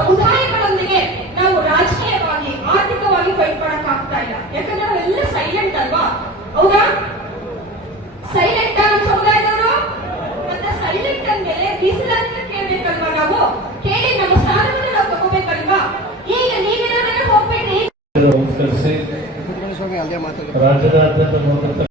ಸಮುದಾಯಗಳೊಂದಿಗೆ ನಾವು ರಾಜಕೀಯವಾಗಿ ಆರ್ಥಿಕವಾಗಿ ಫೈಟ್ ಮಾಡಕ್ ಆಗ್ತಾ ಇಲ್ಲ. ಯಾಕಂದ್ರೆ ನಾವೆಲ್ಲ ಸೈಲೆಂಟ್ ಅಲ್ವಾ? ಹೌದಾ? ಸೈಲೆಂಟ್ ನಮ್ಮ ಸಮುದಾಯದವರು. ಮತ್ತೆ ಸೈಲೆಂಟ್ ಅಂದ್ಮೇಲೆ ಮೀಸಲಾತಿನ ಕೇಳ್ಬೇಕಲ್ವಾ? ನಾವು ಕೇಳಿ ನಮ್ಮ ಸ್ಥಾನವನ್ನು ನಾವು ತಗೋಬೇಕಲ್ವಾ? ಈಗ ನೀವೇನಾದ್ರೆ ಹೋಗ್ಬೇಡ್ರಿ. ರಾಜ್ಯದಾದ್ಯಂತ